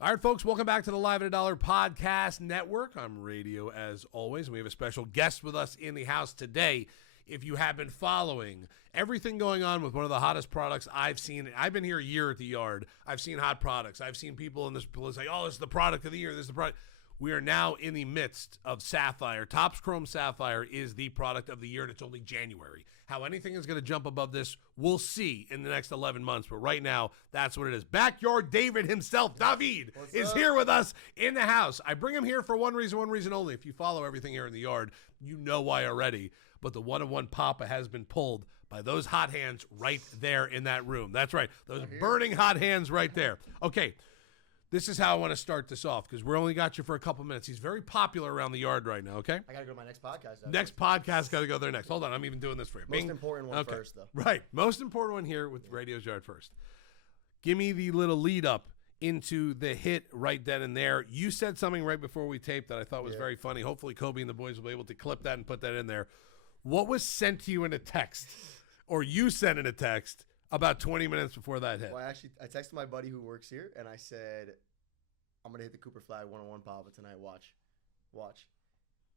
All right, folks, welcome back to the Live at a Dollar Podcast Network. I'm Radio as always, and we have a special guest with us in the house today. If you have been following everything going on with one of the hottest products I've seen, I've been here a year at the yard. I've seen hot products. I've seen people in this say, oh, this is the product of the year. This is the product. We are now in the midst of Sapphire. Topps Chrome Sapphire is the product of the year, and it's only January. How anything is going to jump above this, we'll see in the next 11 months. But right now, that's what it is. Backyard David himself, David, is here with us in the house. I bring him here for one reason only. If you follow everything here in the yard, you know why already. But the one-on-one Papa has been pulled by those hot hands right there in that room. That's right. Those burning hot hands right there. Okay. This is how I want to start this off because we're only got you for a couple minutes. He's very popular around the yard right now, okay? I got to go to my next podcast. Next podcast got to go there next. Hold on, I'm even doing this for you. Most important one first, though. Right, most important one here with Radio's Yard first. Give me the little lead up into the hit right then and there. You said something right before we taped that I thought was very funny. Hopefully Kobe and the boys will be able to clip that and put that in there. What was sent to you in a text, or you sent in a text, about 20 minutes before that hit? Well, I texted my buddy who works here, and I said, I'm going to hit the Cooper Flagg one-on-one Papa tonight. Watch.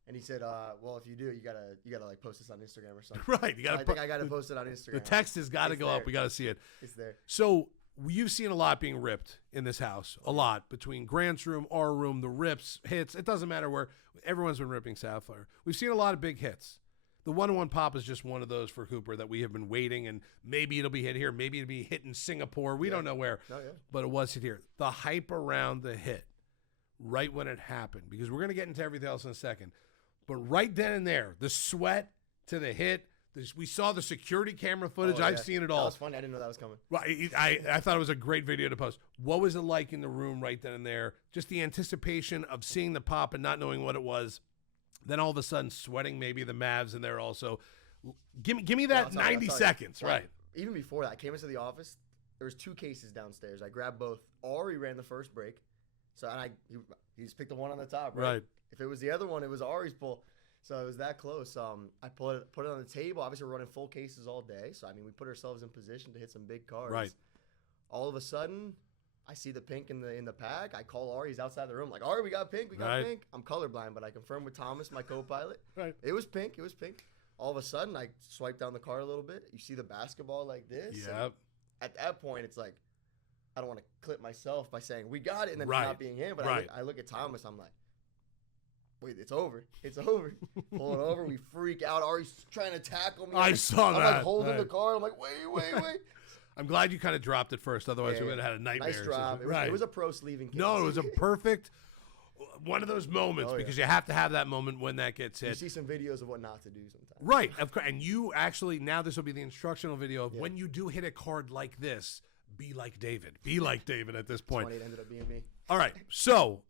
And he said, well, if you do, you gotta like post this on Instagram or something. Right. You gotta I think I got to post it on Instagram. The text has got to go up. We got to see it. It's there. So you've seen a lot being ripped in this house. A lot. Between Grant's room, our room, the rips, hits. It doesn't matter where. Everyone's been ripping Sapphire. We've seen a lot of big hits. The one-on-one Pop is just one of those for Cooper that we have been waiting, and maybe it'll be hit here. Maybe it'll be hit in Singapore. We don't know where. But it was hit here. The hype around the hit right when it happened, because we're going to get into everything else in a second. But right then and there, the sweat to the hit, we saw the security camera footage. I've seen it all. That was funny. I didn't know that was coming. Right. I thought it was a great video to post. What was it like in the room right then and there? Just the anticipation of seeing the pop and not knowing what it was. Then all of a sudden sweating maybe the Mavs in there also. Give me that 90 seconds, right? Even before that, I came into the office. There was 2 cases downstairs. I grabbed both. Ari ran the first break. So he just picked the one on the top, right? If it was the other one, it was Ari's pull. So it was that close. I put it on the table. Obviously, we're running full cases all day. So, I mean, we put ourselves in position to hit some big cards. Right. All of a sudden, I see the pink in the pack. I call Ari. He's outside the room. Like, Ari, we got pink. We got pink. I'm colorblind, but I confirmed with Thomas, my co-pilot. Right. It was pink. All of a sudden, I swipe down the card a little bit. You see the basketball like this. Yep. At that point, it's like, I don't want to clip myself by saying we got it and then not being him. But I look at Thomas. I'm like, wait, it's over. Pull it over. We freak out. Ari's trying to tackle me. I saw that. I'm like holding the car. I'm like, wait. I'm glad you kind of dropped it first. Otherwise, we would have had a nightmare. Nice drop. It was a pro sleeving case. No, it was a perfect one of those moments because you have to have that moment when that gets hit. You see some videos of what not to do sometimes. Right. Of course. And you actually, now this will be the instructional video of when you do hit a card like this, be like David. Be like David at this point. It ended up being me. All right. So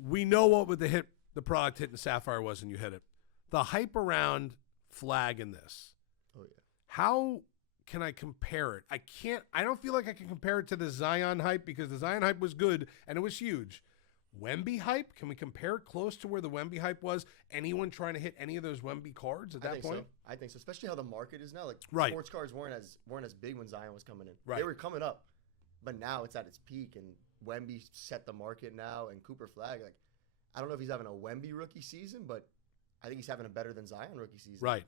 we know what the product hit in Sapphire was and you hit it. The hype around Flagg in this. Oh, yeah. How can I compare it? I don't feel like I can compare it to the Zion hype because the Zion hype was good and it was huge. Wemby hype? Can we compare it close to where the Wemby hype was? Anyone trying to hit any of those Wemby cards at that point? I think so. Especially how the market is now. Like sports cards weren't as big when Zion was coming in. Right. They were coming up, but now it's at its peak. And Wemby set the market now. And Cooper Flagg, like, I don't know if he's having a Wemby rookie season, but I think he's having a better than Zion rookie season. Right.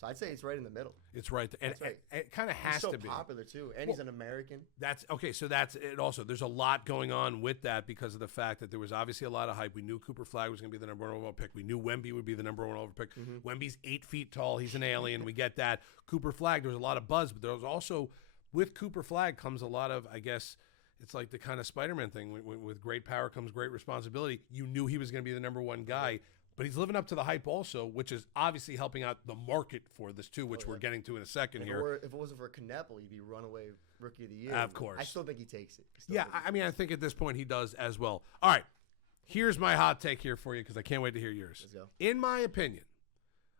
So I'd say it's right in the middle. It's right. And it kind of has to be. He's so popular, too. And he's an American. That's okay. So that's it also. There's a lot going on with that because of the fact that there was obviously a lot of hype. We knew Cooper Flagg was going to be the number 1 overall pick. We knew Wemby would be the number 1 overall pick. Mm-hmm. Wemby's 8 feet tall. He's an alien. We get that. Cooper Flagg, there was a lot of buzz, but there was also, with Cooper Flagg comes a lot of, I guess, it's like the kind of Spider-Man thing. With great power comes great responsibility. You knew he was going to be the number 1 guy. But he's living up to the hype also, which is obviously helping out the market for this too, which we're getting to in a second here. If it wasn't for Kneppel, he'd be runaway rookie of the year. Of course. I still think he takes it. I think at this point he does as well. All right, here's my hot take here for you because I can't wait to hear yours. Let's go. In my opinion,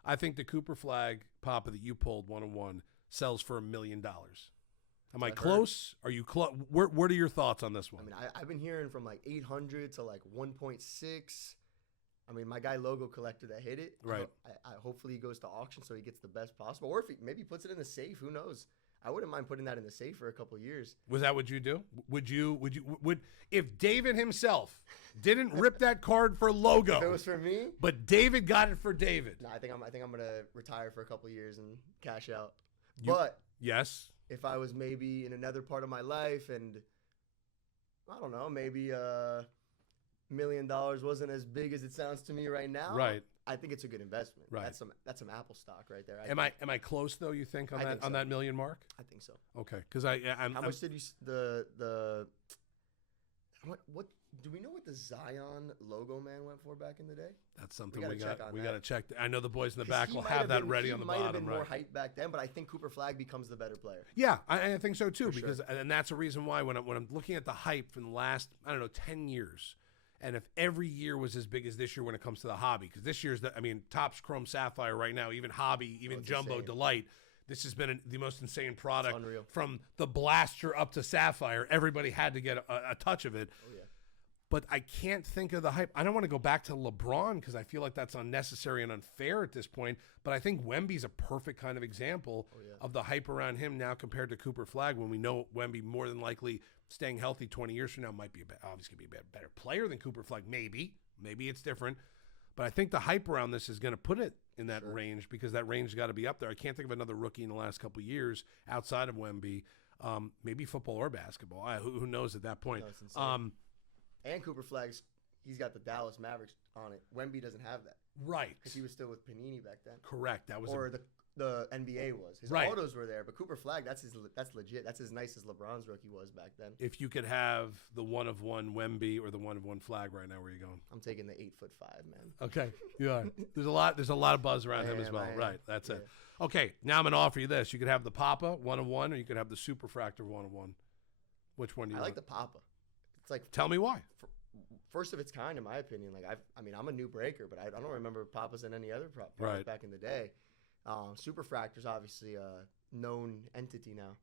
I think the Cooper Flagg Papa that you pulled 1-on-1 sells for $1 million. Am I close? Are you close? What are your thoughts on this one? I mean, I've been hearing from like 800 to like 1.6. I mean, my guy Logo Collector that hit it. Right. I hopefully he goes to auction so he gets the best possible. Or if he maybe puts it in the safe, who knows? I wouldn't mind putting that in the safe for a couple years. Was that what you do? Would if David himself didn't rip that card for logo? If it was for me, but David got it for David. No, I think I'm gonna retire for a couple years and cash out. But yes, if I was maybe in another part of my life and I don't know, maybe $1 million wasn't as big as it sounds to me right now. Right. I think it's a good investment. Right. That's some Apple stock right there. Am I close though? You think on that on that million mark? I think so. Okay, because How much did you what do we know what the Zion logo man went for back in the day? That's something we got to check. I know the boys in the back will have that ready on the bottom. He might have been more hyped back then, but I think Cooper Flagg becomes the better player. Yeah, I think so too. For because sure. And that's a reason why when I'm looking at the hype from the last 10 years. And if every year was as big as this year when it comes to the hobby, because this year's Topps Chrome Sapphire right now, even Hobby, even Jumbo insane. Delight, this has been the most insane product. It's unreal. From the Blaster up to Sapphire. Everybody had to get a touch of it. Oh yeah. But I can't think of the hype. I don't want to go back to LeBron because I feel like that's unnecessary and unfair at this point. But I think Wemby's a perfect kind of example of the hype around him now compared to Cooper Flagg, when we know Wemby more than likely staying healthy 20 years from now might be obviously be a better player than Cooper Flagg. Maybe it's different. But I think the hype around this is going to put it in that range, because that range has got to be up there. I can't think of another rookie in the last couple of years outside of Wemby. Maybe football or basketball. Who knows at that point? No, and Cooper Flagg's, he's got the Dallas Mavericks on it. Wemby doesn't have that. Right. Because he was still with Panini back then. Correct. That was the NBA was. His autos were there, but Cooper Flagg, that's legit. That's as nice as LeBron's rookie was back then. If you could have the 1-of-1 Wemby or the 1-of-1 Flagg right now, where are you going? I'm taking the 8'5" man. Okay, you are. There's a lot of buzz around him as well. Right. That's it. Okay, now I'm gonna offer you this. You could have the Papa 1-of-1, or you could have the Superfractor 1-of-1. Which one do you want? I like the Papa. It's like, tell me why. First of its kind, in my opinion. Like I'm a new breaker, but I don't remember Papas in any other product back in the day. Superfractor's obviously a known entity now.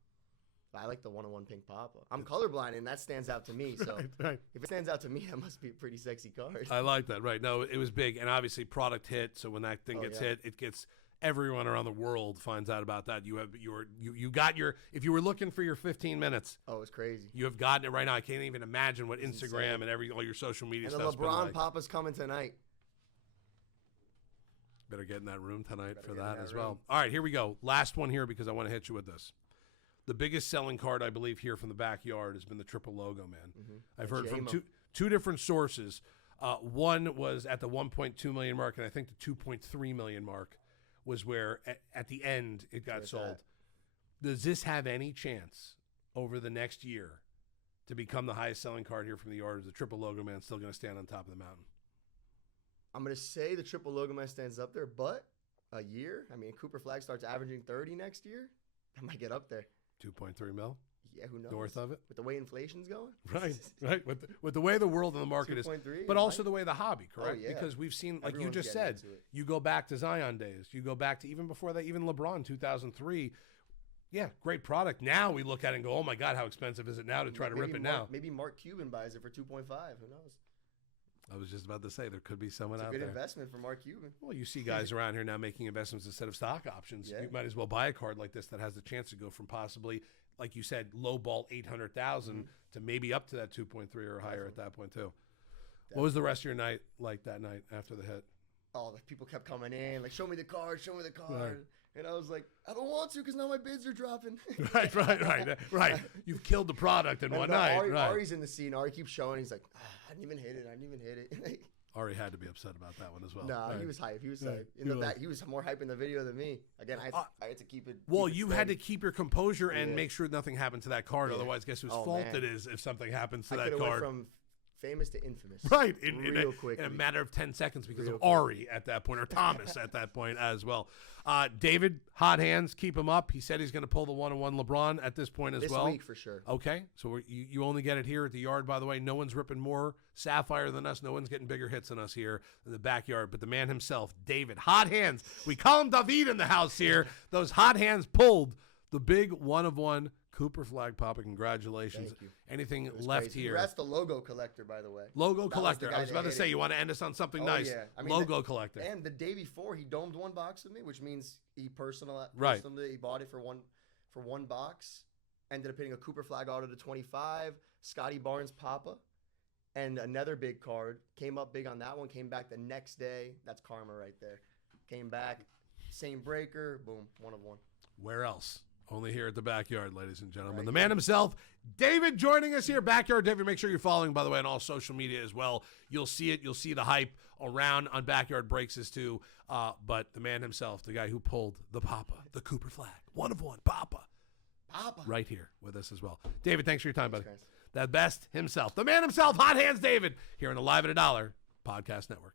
But I like the 1-of-1 pink Papa. I'm colorblind, and that stands out to me. So right. If it stands out to me, that must be a pretty sexy card. I like that. Right. No, it was big, and obviously product hit. So when that thing gets hit, it gets everyone around the world finds out about that. You got your, if you were looking for your 15 minutes. Oh, it's crazy. You have gotten it right now. I can't even imagine what Instagram and all your social media stuff. And the LeBron Papa's coming tonight. Better get in that room tonight for that as well. All right, here we go. Last one here, because I want to hit you with this. The biggest selling card, I believe, here from the backyard has been the triple logo, man. Mm-hmm. I've heard from two different sources. One was at the 1.2 million mark, and I think the 2.3 million mark was where at the end it got sold. Does this have any chance over the next year to become the highest selling card here from the yard? Is the triple logo man still going to stand on top of the mountain? I'm going to say the triple logo man stands up there, but a year? I mean, Cooper Flagg starts averaging 30 next year. I might get up there. 2.3 mil? Yeah, who knows? North of it? With the way inflation's going? Right. With the way the world and the market is. But also the way the hobby, correct? Oh, yeah. Because we've seen, like Everyone's you just said, you go back to Zion days. You go back to even before that, even LeBron, 2003. Yeah, great product. Now we look at it and go, oh, my God, how expensive is it now to try to rip it now? Maybe Mark Cuban buys it for 2.5. Who knows? I was just about to say there could be someone out there. It's a good investment for Mark Cuban. Well, you see guys around here now making investments instead of stock options. Yeah. You might as well buy a card like this that has the chance to go from possibly, like you said, low ball 800,000 to maybe up to that 2.3 or higher at that point too. What was the rest of your night like that night after the hit? Oh, the people kept coming in, like, show me the card. Right. And I was like, I don't want to because now my bids are dropping. Right. You've killed the product in one night. Ari's in the scene. Ari keeps showing. He's like, I didn't even hit it. Ari had to be upset about that one as well. Nah, he was hype. He was hype. In the back, he was more hype in the video than me. Again, I had to keep it. Well, you had to keep your composure and make sure nothing happened to that card. Otherwise, guess whose fault it is if something happens to that card. Went from famous to infamous. Right. In a matter of 10 seconds because of Ari at that point, or Thomas at that point as well. David, hot hands, keep him up. He said he's going to pull the 1-on-1 LeBron at this point as well. This week for sure. Okay. So you only get it here at the yard, by the way. No one's ripping more Sapphire than us. No one's getting bigger hits than us here in the backyard. But the man himself, David, hot hands. We call him David in the house here. Those hot hands pulled the big 1-of-1 Cooper Flagg Papa. Congratulations. Thank you. Anything left here? That's the logo collector, by the way. Logo collector. I was about to say, you want to end us on something nice. Yeah. I mean, logo collector. And the day before, he domed one box with me, which means he personally he bought it for for one box. Ended up hitting a Cooper Flagg auto to 25, Scotty Barnes Papa, and another big card. Came up big on that one, came back the next day. That's karma right there. Came back, same breaker, boom, 1 of 1. Where else? Only here at the Backyard, ladies and gentlemen. Right The man himself, David, joining us here. Backyard David, make sure you're following, by the way, on all social media as well. You'll see it. You'll see the hype around on Backyard Breaks too. But the man himself, the guy who pulled the Papa, the Cooper Flagg, 1 of 1, Papa. Right here with us as well. David, thanks for your time, buddy. Chris. The best himself, the man himself, Hot Hands David, here on the Live at $1 Podcast Network.